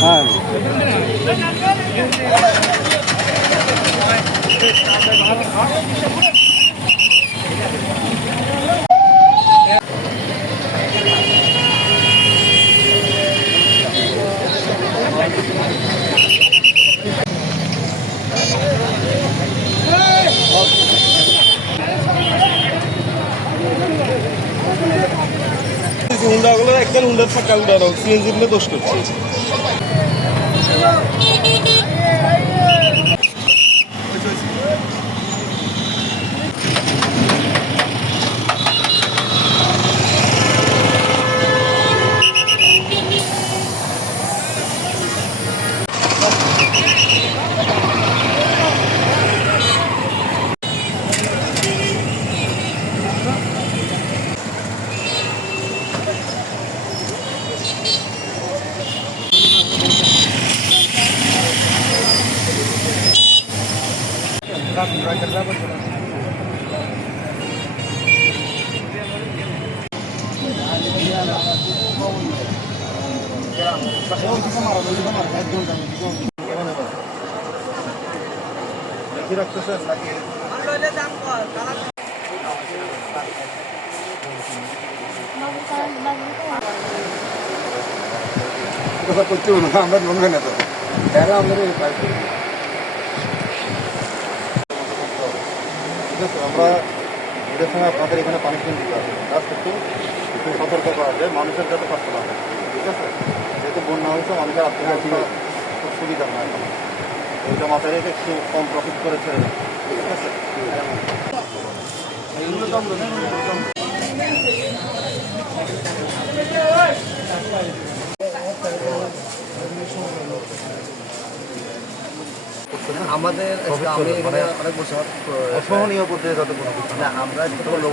হ্যাঁ হুন্ডাগুলো একদম হুন্ডার ফাঁকা উড়ানো সিএনজি গুলো দোষ করছে। আমরা মনে হয় না তো। এরা আমাদের ঠিক আছে আমরা এদের সঙ্গে আপনাদের এখানে পানিশমেন্ট দিতে হবে কাজ একটু একটু সতর্ক করা যায় মানুষের যাতে কষ্ট না হয় ঠিক আছে? যেহেতু বন্যা হয়েছে মানুষের আর্থিক অবস্থা খুব সুবিধা না এখন ওইটা মাথায় রেখে একটু কম প্রফিট করে ছেড়ে দেন ঠিক আছে? আমাদের আমি অনেক বছর অসহনীয় পর্যায়ে যাতে কোনো না আমরা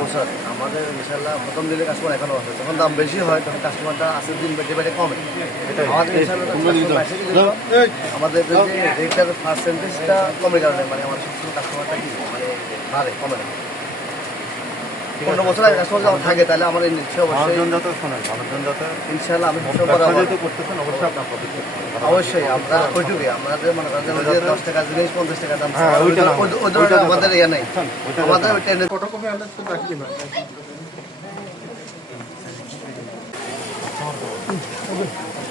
বছর। আমাদের ইনশাল্লাহ প্রথম দিলে কাস্টমার এখনও আছে। যখন দাম বেশি হয় তখন কাস্টমারটা আসে দিন বেটে বেটে কমে। আমাদের রেটটার পার্সেন্টেজটা কমে কারণে মানে আমাদের সবসময় কাস্টমারটা কি? মানে কমে না। পনেরো বছর আগে কাস্টমার যখন থাকে তাহলে আমার এই নিশ্চয় অবশ্যই যাতে শোনেন মানুষজন যাতে ইনশাল্লাহ আমি যেহেতু করতেছেন অবশ্যই আপনার প্রফিট অবশ্যই আমরা ওইটুকু আমাদের মনে করেন দশ টাকা জিনিস পঞ্চাশ টাকা দাম হ্যাঁ। আমাদের ইয়ে নেই। আমাদের ফটোকপি আমরা তো রাখি না। এই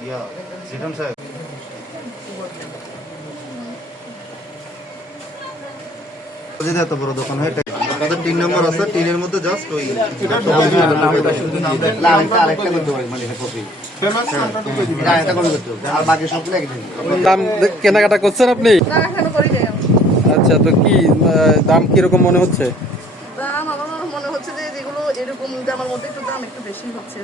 ইয়া জিটন সাহেব যদি এত বড় দোকান হয় তিন নম্বর আছে তিনের মধ্যে জাস্ট ওই মানে কেনাকাটা করছেন আপনি। আচ্ছা তো কি দাম কীরকম মনে হচ্ছে? দাম আমার মনে হচ্ছে যে যেগুলো এরকম দামের মধ্যে একটু দাম একটু বেশি হচ্ছে